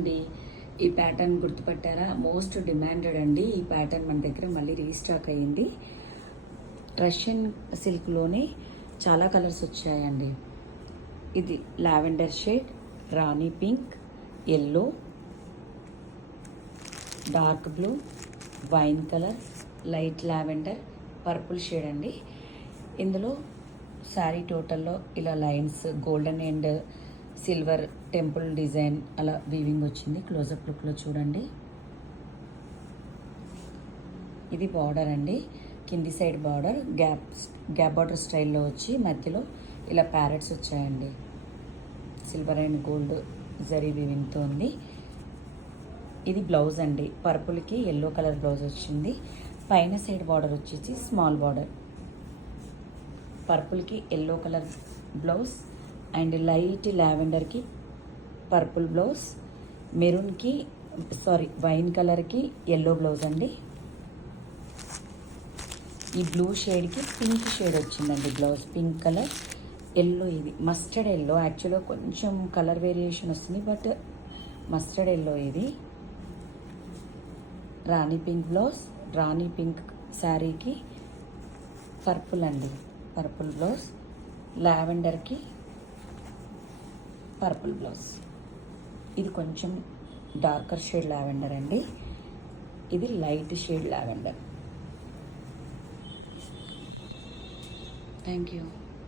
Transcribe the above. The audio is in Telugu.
అండి. ఈ ప్యాటర్న్ గుర్తుపట్టారా? మోస్ట్ డిమాండెడ్ అండి. ఈ ప్యాటర్న్ మన దగ్గర మళ్ళీ రీస్టాక్ అయ్యింది. రష్యన్ సిల్క్లోనే చాలా కలర్స్ వచ్చాయండి. ఇది lavender shade, rani pink, yellow, dark blue, wine colour, light lavender, purple shade అండి. ఇందులో శారీ టోటల్లో ఇలా lines, golden and silver temple design అలా వీవింగ్ వచ్చింది. క్లోజప్ లుక్లో చూడండి. ఇది బార్డర్ అండి. కింది సైడ్ బార్డర్ గ్యాప్ బార్డర్ స్టైల్లో వచ్చి మధ్యలో ఇలా ప్యారెట్స్ వచ్చాయండి. సిల్వర్ అండ్ గోల్డ్ జరీ వీవింగ్తో ఉంది. ఇది బ్లౌజ్ అండి. పర్పుల్కి ఎల్లో కలర్ బ్లౌజ్ వచ్చింది. పైన సైడ్ బార్డర్ వచ్చేసి స్మాల్ బార్డర్. పర్పుల్కి yellow colour blouse and light లావెండర్కి పర్పుల్ బ్లౌజ్, మెరూన్కి వైన్ కలర్కి ఎల్లో బ్లౌజ్ అండి. ఈ బ్లూ షేడ్కి పింక్ షేడ్ వచ్చిందండి బ్లౌజ్. పింక్ కలర్, ఎల్లో, ఇది మస్టర్డ్ ఎల్లో. యాక్చువల్గా కొంచెం కలర్ వేరియేషన్ వస్తుంది, బట్ మస్టర్డ్ ఎల్లో ఇది. Rani pink blouse, rani pink శారీకి పర్పుల్ అండి, పర్పుల్ బ్లౌజ్, లావెండర్కి పర్పుల్ బ్లౌజ్. ఇది కొంచెం డార్కర్ షేడ్ లావెండర్ అండి. ఇది light shade lavender. Thank you.